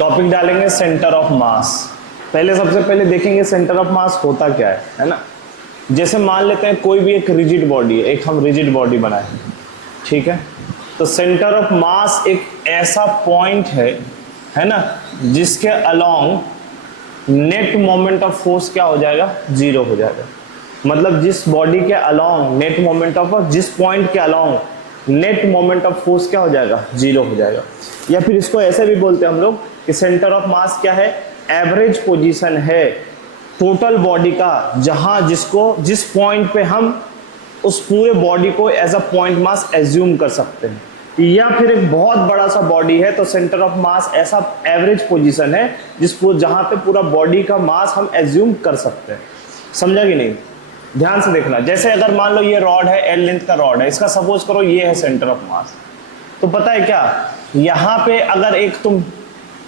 Topic डालेंगे centre of mass. पहले सबसे पहले देखेंगे सेंटर ऑफ मास होता क्या है ना। जैसे मान लेते हैं कोई भी एक रिजिड बॉडी है, एक हम रिजिड बॉडी बनाए, ठीक है। तो सेंटर ऑफ मास एक ऐसा पॉइंट है ना, जिसके along net moment of force क्या हो जाएगा, जीरो हो जाएगा। मतलब जिस बॉडी के अलोंग नेट मोमेंट ऑफ, जिस पॉइंट के along net moment of force क्या हो जाएगा, जीरो हो जाएगा। या फिर इसको ऐसे भी बोलते हैं हम लोग कि सेंटर ऑफ मास क्या है, एवरेज पोजीशन है टोटल बॉडी का, जहां जिस पॉइंट पे हम उस पूरे बॉडी को as a point mass assume कर सकते हैं। या फिर एक बहुत बड़ा सा बॉडी है तो सेंटर ऑफ मास ऐसा एवरेज पोजीशन है जहां पे पूरा बॉडी का मास हम एज्यूम कर सकते हैं। समझा कि नहीं, ध्यान से देखना। जैसे अगर मान लो ये रॉड है, एल लेंथ का रॉड है, इसका सपोज करो ये है सेंटर ऑफ मास। तो पता है क्या, यहाँ पे अगर एक तुम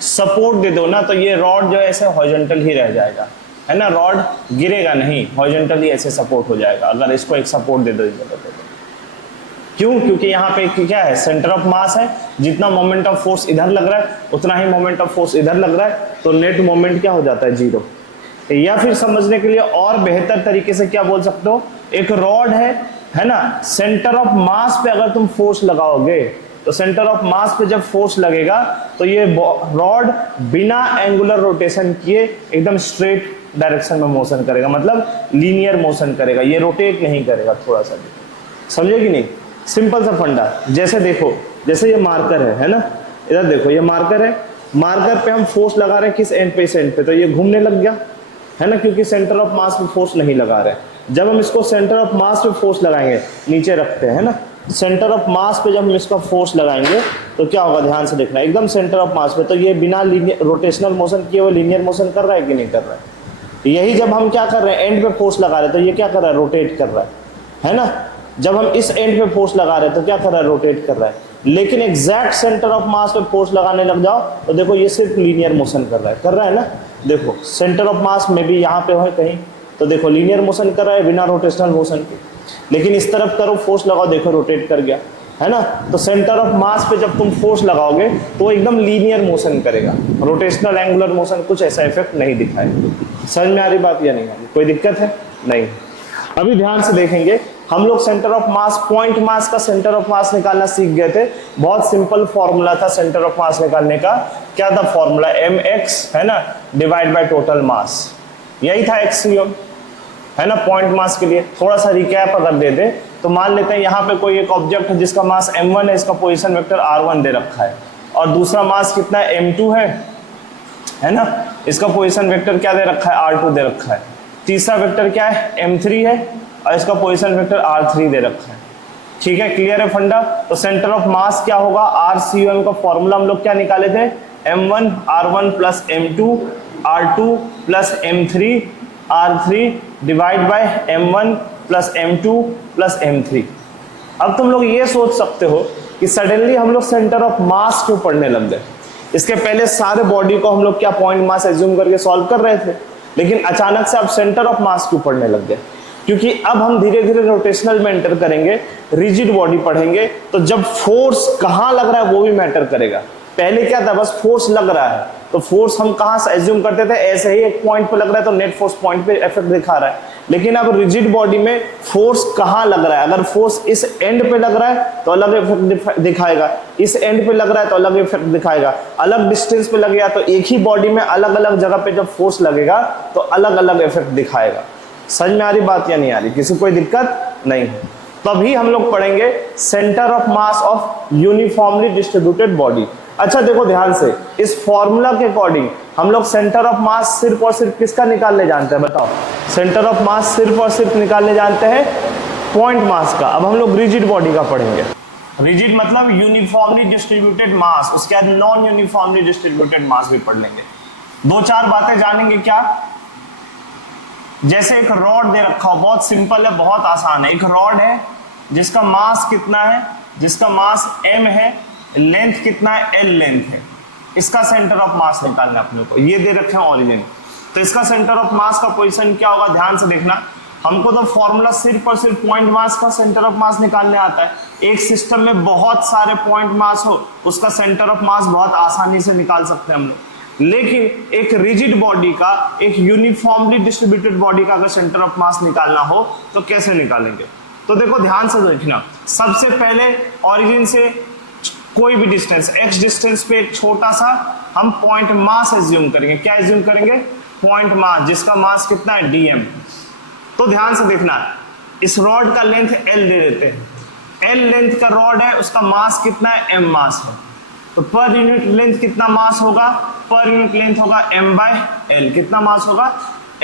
सपोर्ट दे दो ना, तो ये रॉड जो है ऐसे हॉरिजॉन्टल ही रह जाएगा, है ना। रॉड गिरेगा नहीं, हॉरिजॉन्टली ऐसे सपोर्ट हो जाएगा अगर इसको एक सपोर्ट दे दो इस जगह पे। क्यों? क्योंकि यहाँ पे क्या है, सेंटर ऑफ मास है। जितना मोमेंट ऑफ फोर्स इधर लग रहा है उतना ही मोमेंट ऑफ फोर्स इधर लग रहा है, तो नेट मोमेंट क्या हो जाता है, जीरो। या फिर समझने के लिए और बेहतर तरीके से क्या बोल सकते हो, एक रॉड है ना, सेंटर ऑफ मास पे अगर तुम फोर्स लगाओगे तो सेंटर ऑफ मास पे जब फोर्स लगेगा तो ये रॉड बिना एंगुलर रोटेशन किए एकदम स्ट्रेट डायरेक्शन में मोशन करेगा, मतलब लीनियर मोशन करेगा, ये रोटेट नहीं करेगा थोड़ा सा भी। समझे कि नहीं, सिंपल सा फंडा। जैसे देखो, जैसे ये मार्कर है ना, इधर देखो ये मार्कर है, मार्कर पे हम फोर्स लगा रहे हैं किस एंड पे, इस एंड पे, तो ये घूमने लग गया, है ना, क्योंकि सेंटर ऑफ मास पे फोर्स नहीं लगा रहे। जब हम इसको सेंटर ऑफ मास पे फोर्स लगाएंगे, नीचे रखते हैं ना, सेंटर ऑफ मास पे जब हम इसका फोर्स लगाएंगे तो क्या होगा, ध्यान से देखना, एकदम सेंटर ऑफ मास पे, तो ये बिना रोटेशनल मोशन किए हुए लीनियर मोशन कर रहा है कि नहीं कर रहा है। यही जब हम क्या कर रहे हैं, एंड पे फोर्स लगा रहे हैं, तो ये क्या कर रहा है, रोटेट कर रहा है ना। जब हम इस एंड पे फोर्स लगा रहे हैं तो क्या कर रहा है, रोटेट कर रहा है। लेकिन एग्जैक्ट सेंटर ऑफ मास पे फोर्स लगाने लग जाओ तो देखो ये सिर्फ लीनियर मोशन कर रहा है ना। देखो सेंटर ऑफ मास में भी यहाँ पे हो कहीं, तो देखो लीनियर मोशन कर रहा है बिना रोटेशनल मोशन के। लेकिन इस तरफ करो, फोर्स लगाओ, देखो रोटेट कर गया, है ना। तो सेंटर ऑफ मास पे जब तुम फोर्स लगाओगे तो एकदम लीनियर मोशन करेगा, रोटेशनल एंगुलर मोशन कुछ ऐसा इफेक्ट नहीं दिखाएगा। समझ में आ रही बात या नहीं आ रही, कोई दिक्कत है? नहीं। अभी ध्यान से देखेंगे, हम लोग centre of mass, point mass का सेंटर ऑफ मास निकालना सीख गए थे। बहुत सिंपल फॉर्मूला था सेंटर ऑफ मास निकालने का। क्या था फॉर्मूला, mx है ना डिवाइड बाय टोटल मास, यही था एक्सियम, है ना, पॉइंट मास के लिए। थोड़ा सा रिकैप अगर दे दे तो मान लेते हैं यहाँ पे कोई एक ऑब्जेक्ट है जिसका मास m1 है, इसका पोजीशन वेक्टर r1 दे रखा है, और दूसरा मास कितना है, m2 है ना, इसका पोजीशन वेक्टर क्या दे रखा है, r2 दे रखा है। तीसरा वेक्टर क्या है, m3 है, और इसका पोजीशन वेक्टर r3 दे रखा है। ठीक है, क्लियर है फंडा। तो सेंटर ऑफ मास क्या होगा, RCM का फॉर्मूला हम लोग क्या निकाले थे, m1 r1 plus m2 r2 plus m3 r3 divide by m1 plus m2 plus m3। अब तुम लोग ये सोच सकते हो कि सडनली हम लोग सेंटर ऑफ मास क्यों पढ़ने लग गए। इसके पहले सारे बॉडी को हम लोग क्या पॉइंट मास एज्यूम करके सॉल्व कर रहे थे, लेकिन अचानक से अब सेंटर ऑफ मास क्यों पढ़ने लग गए। क्योंकि अब हम धीरे धीरे रोटेशनल में एंटर करेंगे, रिजिड बॉडी पढ़ेंगे, तो जब फोर्स कहाँ लग रहा है वो भी मैटर करेगा। पहले क्या था, बस फोर्स लग रहा है, तो फोर्स हम कहाँ से एज्यूम करते थे, ऐसे ही एक पॉइंट पे लग रहा है तो नेट फोर्स पॉइंट पे इफेक्ट दिखा रहा है। लेकिन अब रिजिड बॉडी में फोर्स कहाँ लग रहा है, अगर फोर्स इस एंड पे लग रहा है तो अलग इफेक्ट दिखाएगा, इस एंड पे लग रहा है तो अलग इफेक्ट दिखाएगा, अलग डिस्टेंस पे लग गया तो एक ही बॉडी में अलग अलग जगह पे जब फोर्स लगेगा तो अलग अलग इफेक्ट दिखाएगा। समझ में आ रही बात या नहीं आ रही, किसी कोई दिक्कत नहीं है। तभी हम लोग पढ़ेंगे centre of mass of uniformly distributed body. अच्छा देखो ध्यान से, इस फॉर्मूला के अकॉर्डिंग हम लोग सेंटर ऑफ मास सिर्फ और सिर्फ किसका निकालने जानते हैं, बताओ। सेंटर ऑफ मास सिर्फ और सिर्फ निकालने जानते हैं पॉइंट मास का। अब हम लोग रिजिड बॉडी का पढ़ेंगे। रिजिड मतलब यूनिफॉर्मली डिस्ट्रीब्यूटेड मास, उसके बाद नॉन यूनिफॉर्मली डिस्ट्रीब्यूटेड मास भी पढ़ लेंगे। दो चार बातें जानेंगे क्या, जैसे एक रॉड दे रखा हो, बहुत सिंपल है, बहुत आसान है। एक रॉड है जिसका मास कितना है, जिसका मास m है, लेंथ कितना है, l लेंथ है। इसका सेंटर ऑफ मास निकालना है अपने को, ये दे रखे हैं ओरिजिन। तो इसका सेंटर ऑफ मास का पोजीशन क्या होगा, ध्यान से देखना। हमको तो फॉर्मूला सिर्फ और सिर्फ पॉइंट मास का सेंटर ऑफ मास निकालने आता है। एक सिस्टम में बहुत सारे पॉइंट मास हो, उसका सेंटर ऑफ मास बहुत आसानी से निकाल सकते हैं हम लोग। लेकिन एक रिजिड बॉडी का, एक यूनिफॉर्मली डिस्ट्रीब्यूटेड बॉडी का अगर सेंटर ऑफ मास निकालना हो तो कैसे निकालेंगे? तो देखो ध्यान से देखना, सबसे पहले ओरिजिन से कोई भी डिस्टेंस x डिस्टेंस पे एक छोटा सा हम पॉइंट मास एज्यूम करेंगे। क्या एज्यूम करेंगे? पॉइंट मास, जिसका मास कितना है? dm। तो ध्यान से देखना, इस रॉड का लेंथ l दे देते हैं, l लेंथ का रॉड है, उसका मास कितना है? m मास है। तो पर यूनिट लेंथ कितना मास होगा? पर यूनिट लेंथ होगा m/l। कितना मास होगा?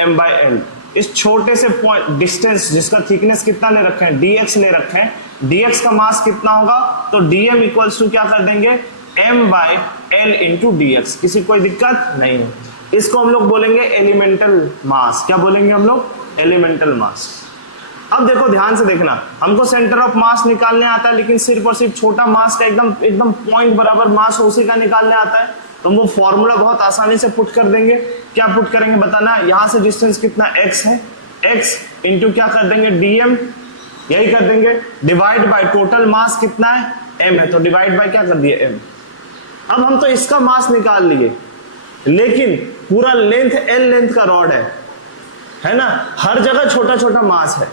m/l। इस छोटे से पॉइंट डिस्टेंस जिसका थिकनेस कितना ले रखे हैं? dx ले रखे हैं, dx का मास कितना होगा? तो dm इक्वल्स टू क्या कर देंगे? m/l into dx। किसी कोई दिक्कत नहीं है। इसको हम लोग बोलेंगे एलिमेंटल मास। क्या बोलेंगे हम लोग? एलिमेंटल मास। अब देखो ध्यान से देखना, हमको सेंटर ऑफ मास निकालने आता है, लेकिन सिर्फ और सिर्फ छोटा मास का एकदम पॉइंट बराबर मास उसी का निकालने आता है। तो हम वो फॉर्मूला बहुत आसानी से पुट कर देंगे। क्या पुट करेंगे बताना? यहां से डिस्टेंस कितना x है, x इंटू क्या कर देंगे? dm, यही कर देंगे, डिवाइड बाय टोटल मास कितना है? m है, तो डिवाइड बाय क्या कर दिया? m। अब हम तो इसका मास निकाल लिए, लेकिन पूरा लेंथ l लेंथ का रॉड है ना, हर जगह छोटा छोटा मास है,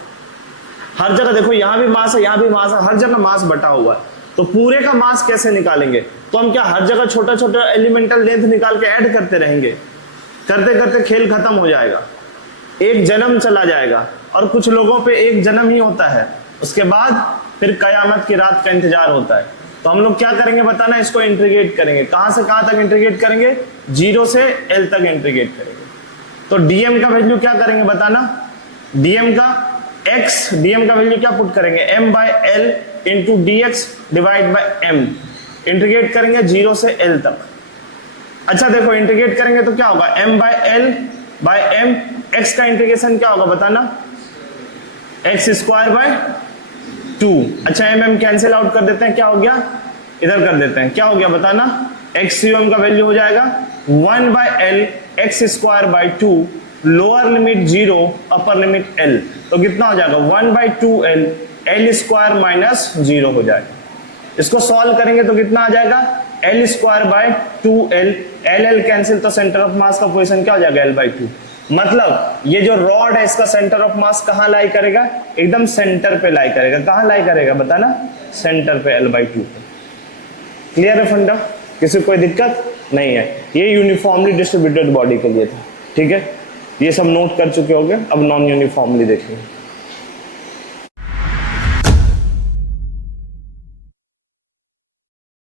हर जगह देखो यहां भी मास है, यहां भी मास है, हर जगह मास बटा हुआ है। तो पूरे का मास कैसे निकालेंगे? तो हम क्या हर जगह छोटा छोटा एलिमेंटल लेंथ निकाल के ऐड करते रहेंगे? करते करते खेल खत्म हो जाएगा, एक जन्म चला जाएगा, और कुछ लोगों पे एक जन्म ही होता है, उसके बाद फिर कयामत की रात का इंतजार होता है। तो हम लोग क्या करेंगे बताना? इसको इंटीग्रेट करेंगे। कहां से कहां तक इंटीग्रेट करेंगे? 0 से l तक इंटीग्रेट करेंगे। तो dm का वैल्यू क्या करेंगे बताना? dm का वैल्यू क्या पुट करेंगे? m/l into dx divide by m। Integrate करेंगे 0 से l तक। अच्छा देखो, इंटीग्रेट करेंगे तो क्या होगा? m/l by m। x का इंटीग्रेशन क्या होगा बताना? x²/2। अच्छा m कैंसिल आउट कर देते हैं, क्या हो गया? इधर कर देते हैं, क्या हो गया बताना? x3m का वैल्यू हो जाएगा 1/l x²/2, lower limit 0, upper limit l। तो कितना हो जाएगा? 1/2l l² - 0 हो जाएगा। इसको सॉल्व करेंगे तो कितना आ जाएगा? l²/2l, l कैंसिल, तो सेंटर ऑफ मास का पोजीशन क्या हो जाएगा? l/2। मतलब ये जो रॉड है इसका सेंटर ऑफ मास कहां लाई करेगा? एकदम सेंटर पे लाई करेगा। कहां लाई करेगा बताना? सेंटर पे, l/2 पे। क्लियर है फंडा? किसी कोई दिक्कत नहीं है? ये यूनिफॉर्मली डिस्ट्रीब्यूटेड बॉडी के लिए था, ठीक है? ये सब नोट कर चुके होंगे, अब नॉन यूनिफॉर्मली देखेंगे।